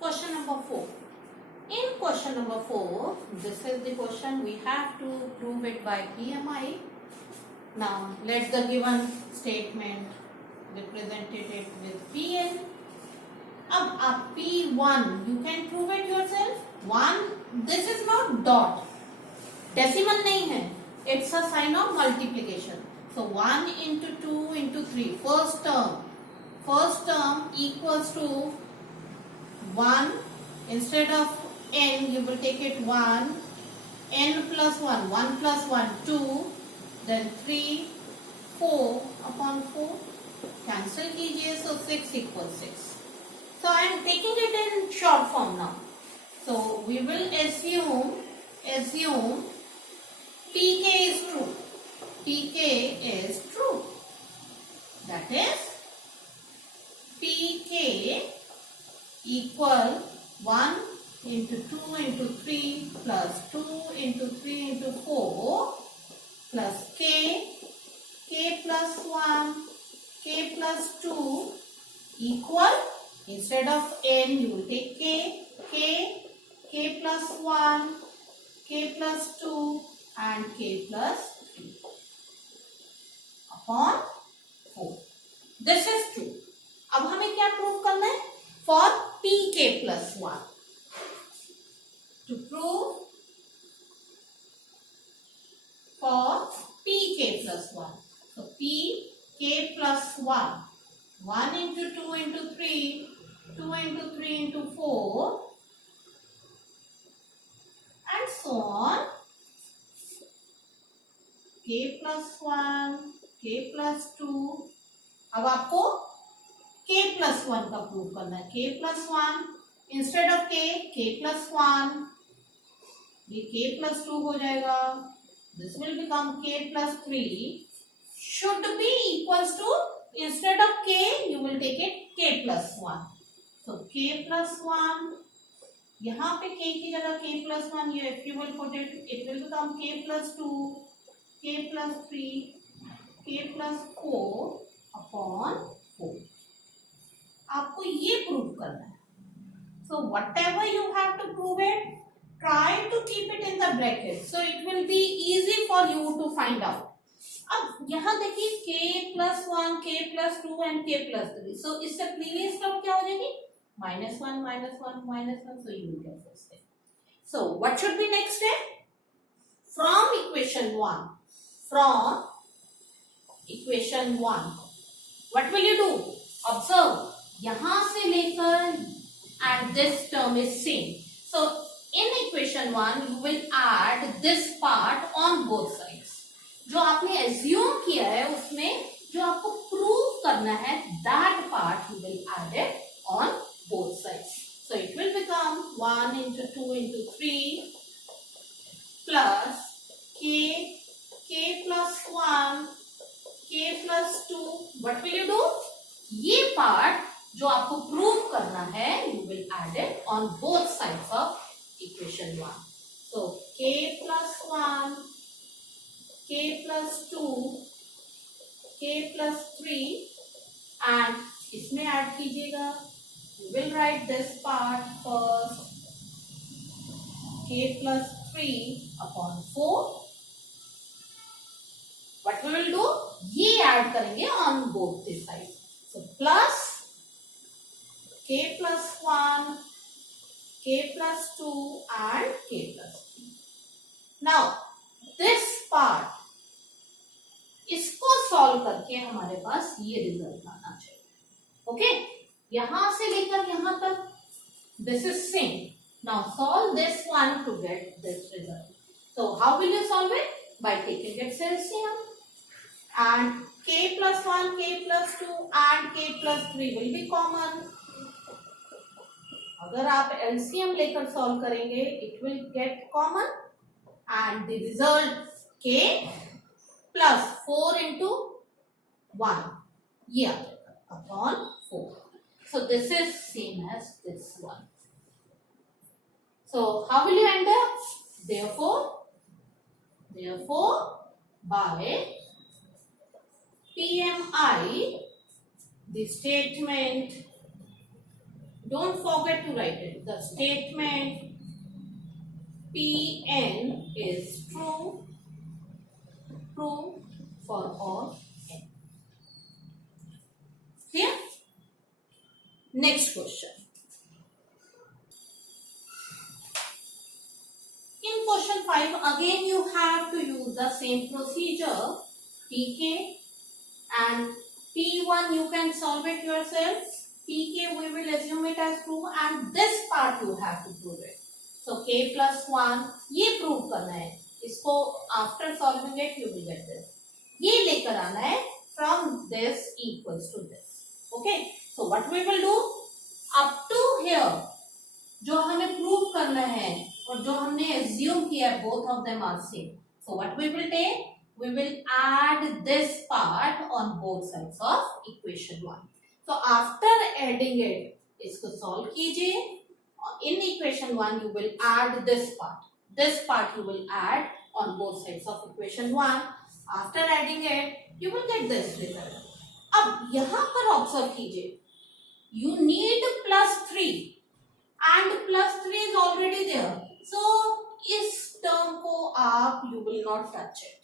Question number 4. In question number 4, this is the question. We have to prove it by PMI. Now, let the given statement represented it with Pn. अब आप P1, you can prove it yourself. 1, this is not dot. Decimal नहीं है. It's a sign of multiplication. So 1 into 2 into 3. First term equals to 1. Instead of n, you will take it 1. N plus 1. 1 plus 1, 2. Then 3, 4 upon 4. Cancel कीजिए. So 6 equals 6. So I am taking it in short form now. So we will assume Pk is true. Pk is true. That is Pk equal 1 into 2 into 3 plus 2 into 3 into 4 plus k plus 1, k plus 2 equal, instead of n you will take k plus 1, k plus 2 and k plus 3 upon 4. This is true. अब हमें क्या prove करना है? For pk plus 1. To prove for pk plus 1. So pk plus 1. 1 into 2 into 3, 2 into 3 into 4 and so on. K plus 1, k plus 2. अब आपको k plus 1 का prove करना है. k plus 1 instead of k plus 1. ये k plus 2 हो जाएगा. This will become k plus 3 should be equals to, instead of k you will take it k plus 1. So k plus 1, यहाँ पे k की जगह k plus 1, if you will put it, it will become k plus 2, k plus 3, k plus 4 upon 4. आपको ये prove करना है. So whatever you have to prove it, try to keep it in the bracket. So it will be easy for you to find out. अब यहाँ देखिए k plus 1, k plus 2 and k plus 3. So इससे previous term क्या हो जाएगी? -1, -1, -1. So you will get this thing. So what should be next step? From equation 1. What will you do? Observe. यहाँ से लेकर and this term is same. So in equation 1 you will add this part on both sides. जो आपने assume किया है उसमें जो आपको prove करना है, that part you will add it on both sides. So it will become 1 into 2 into 3 plus k plus 1, k plus 2. What will you do? ये part जो आपको प्रूव करना है, you will add it on both sides of equation 1. So k plus 1, k plus 2, k plus 3 and इसमें add कीजिएगा. You will write this part first. K plus 3 upon 4. What we will do? ये add करेंगे on both the sides. So plus k plus 1, k plus 2 and k plus 3. Now this part, इसको solve करके हमारे पास ये result आना चाहिए. Okay, यहां से लेकर यहां तक this is same. Now solve this one to get this result. So how will you solve it? By taking its LCM. And k plus 1, k plus 2 and k plus 3 will be common. अगर आप LCM लेकर solve करेंगे, it will get common and the result k plus 4 into 1 ये आ जाएगा upon 4. So this is same as this one. So how will you end up? Therefore by PMI the statement Don't forget to write it. The statement Pn is true for all n. Clear? Next question. In question 5, again you have to use the same procedure. Pk and P1 you can solve it yourself. Pk we will assume it as true and this part you have to prove it. So k plus 1 ये prove करना है. इसको after solving it you will get this. ये लेकर आना है from this equals to this. Okay. So what we will do? Up to here जो हमें prove करना है और जो हमने assume किया है both of them are same. So what we will take? We will add this part on both sides of equation 1. So after adding it, इसको solve कीजिए. In equation 1, you will add this part. This part you will add on both sides of equation 1. After adding it, you will get this result. अब यहाँ पर observe कीजिए. You need +3 and +3 is already there. So इस term को आप you will not touch it.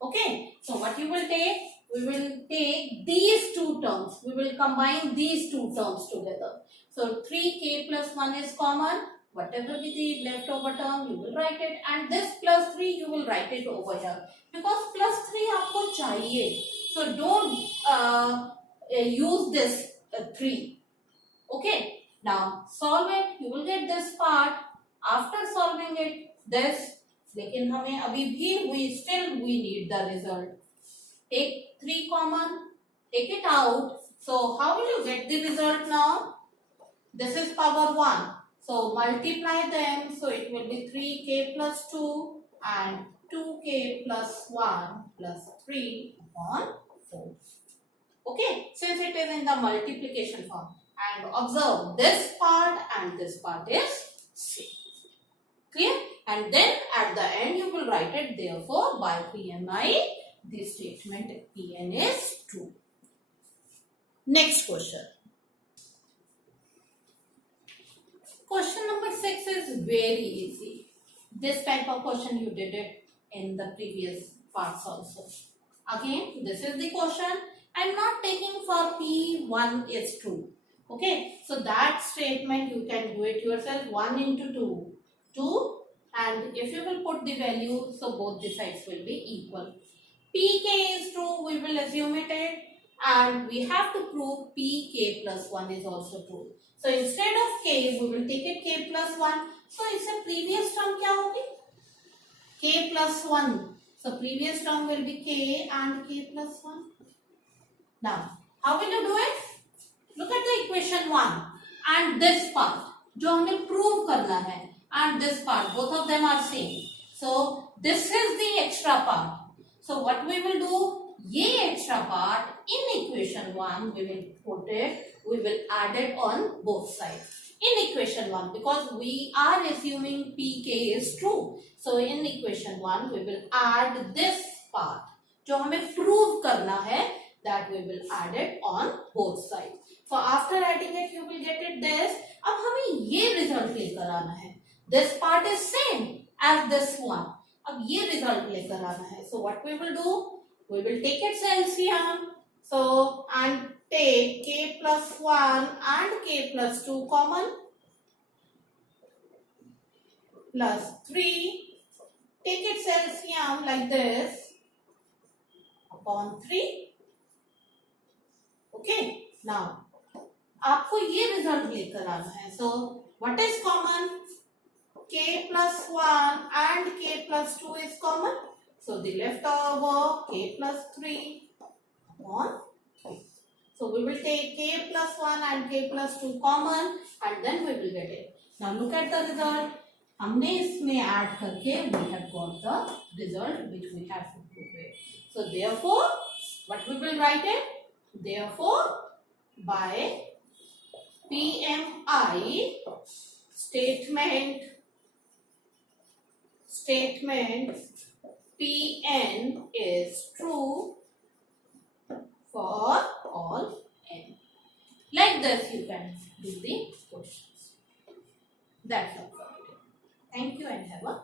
Okay, so what you will take? We will take these two terms. We will combine these two terms together. So 3k plus 1 is common. Whatever be the leftover term, you will write it. And this +3, you will write it over here. Because +3 आपको चाहिए. So don't use this 3. Okay, now solve it. You will get this part. After solving it, this. लेकिन हमें अभी भी we need the result. Take 3 common, take it out. So how will you get the result now? This is power 1. So multiply them. So it will be 3k plus 2 and 2k plus 1 plus 3 upon 4. Okay, since it is in the multiplication form. And observe this part and this part is same. Clear? And then at the end you will write it, therefore by PMI the statement Pn is true. Next question. Question number 6 is very easy. This type of question you did it in the previous parts also. Again, this is the question. I am not taking for P1 is true. Okay, so that statement you can do it yourself. 1 into 2. 2. And if you will put the value, so both the sides will be equal. Pk is true, we will assume it is, and we have to prove Pk plus 1 is also true. So instead of k, we will take it k plus 1. So इससे previous term क्या होगी? K plus 1. So previous term will be k and k plus 1. Now, how will you do it? Look at the equation 1 and this part जो हमें prove करना है. And this part, both of them are same. So this is the extra part. So what we will do? Ye extra part in equation 1 we will put it. We will add it on both sides. In equation 1 because we are assuming Pk is true. So in equation 1 we will add this part. जो हमें prove करना है that we will add it on both sides. So after adding it you will get it this. अब हमें ये result लेकर आना है. This part is same as this one. अब ये result लेकर आना है. So what we will do? We will take its LCM. So and take k plus 1 and k plus 2 common. Plus 3. Take its LCM like this. Upon 3. Okay. Now, आपको ये result लेकर आना है. So what is common? K plus 1 and k plus 2 is common. So the leftover k plus 3 upon 3. So we will take k plus 1 and k plus 2 common and then we will get it. Now look at the result. हमने इसमें add करके we have got the result which we have to prove it. So therefore, what we will write it? Therefore, by PMI statement Pn is true for all n. Like this you can do the question. questions. That's all for today. Thank you and have a